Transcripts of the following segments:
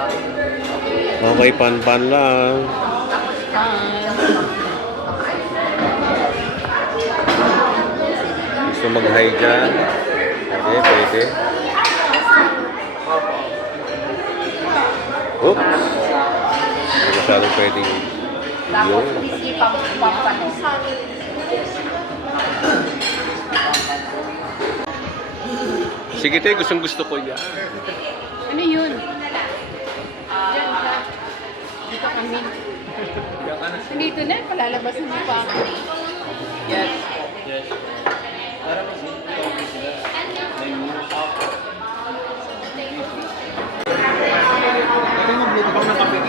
Okay, pan-pan lang. Gusto mag-hi dyan? Pwede, pwede. Oops! Hindi masyadong Tapos yun. pampanos. Sige te, gustong gusto ko yan. Dito kami. Dito na, palalabas mo pa.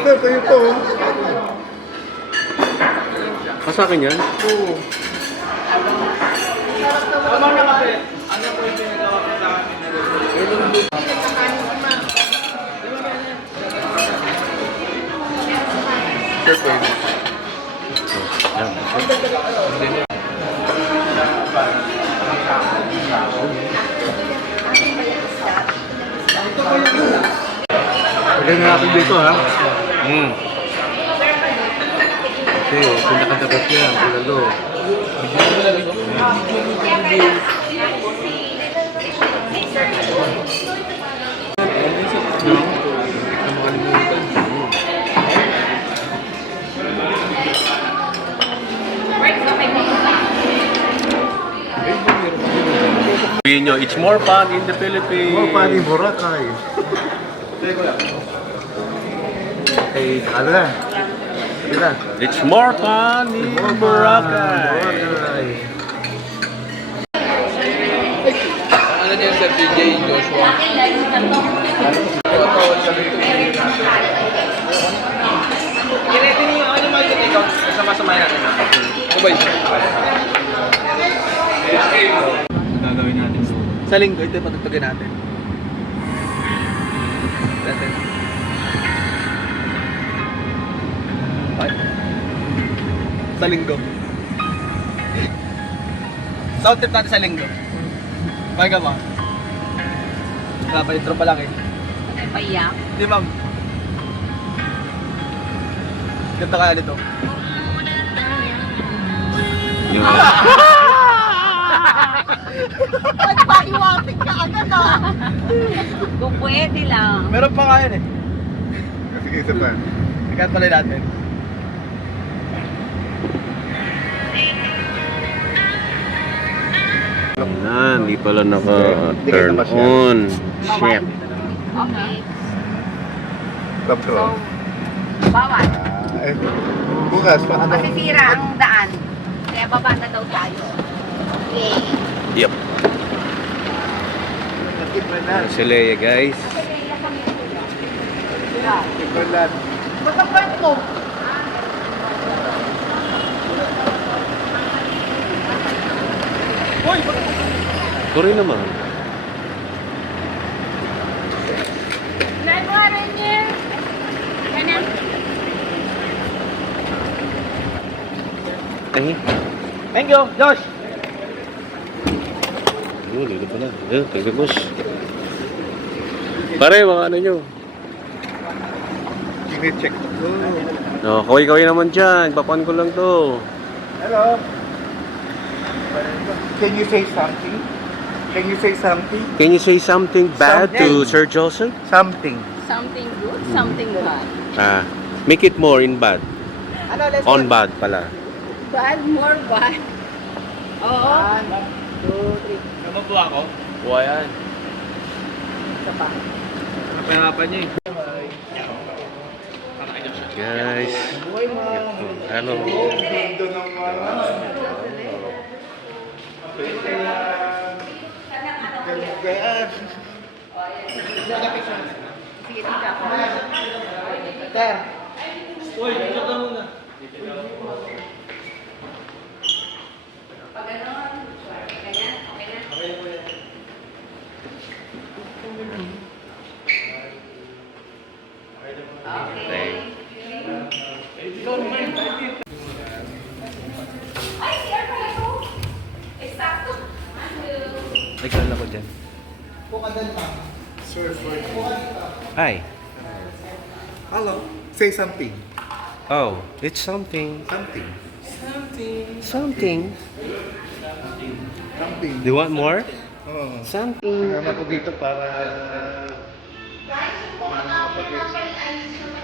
Ito ito. Ah, sa akin yan? Yan. Lagyan na natin dito ha. Mm. Ito, pinakadapat yan. Bulalo. Sabihin nyo, it's more fun in the Philippines. Oh, paano yung Boracay? Eh, ano na? Sige na. It's more fun in Boracay. Boracay. Ano niya sa DJ Joshua? I-ready niyo ano mga ito ikaw kasama-sama natin. Kubay. Gagawin natin sa linggo ito patutugin natin. Natin. Okay. Sa linggo. Sound trip natin sa linggo. Kaya ka ba? Wala pa intro pa lang eh. Payak. Di ma'am. Ganda kaya nito. Yung, Nagpaiwating ka agad ah. Kung pwede lang. Meron pa kaya eh. Sige, isa pa. Ikat pala natin. na, hindi pala naka-turn on. Shit. Okay. Stop So, to. bawal. Ah, eh, bukas, pa? Masisira ang daan. Kaya baba na daw tayo. Okay. Yep. Nakiplan Si Leia, guys. Nakiplan Matapad mo. Tuloy naman. Live mo rin niya. Ganun. Eh, Thank you, Josh! Yun, dito pala. Eh, thank you, boss. Pare, mga ano nyo. Kine-check ko. No, kaway-kaway naman dyan. Papan ko lang to. Hello? Can you say something? Can you say something? Can you say something bad to Something. Sir Joseph? Something. Something good, something bad. Ah, make it more in bad. Ano, let's On bad pala. Bad, more bad. Oo. Naman po ako. Buha yan. Isa pa. Napahirapan niya eh. Guys. Hello. Ganda naman. Ganda. Sige, tita. Uy, dito ka muna. Okay. Nagkala ko dyan. Hi. Hello. Say something. Oh, it's something. Something. Something. Something. Do you want more? Oh. Something. Kaya ko dito para... of it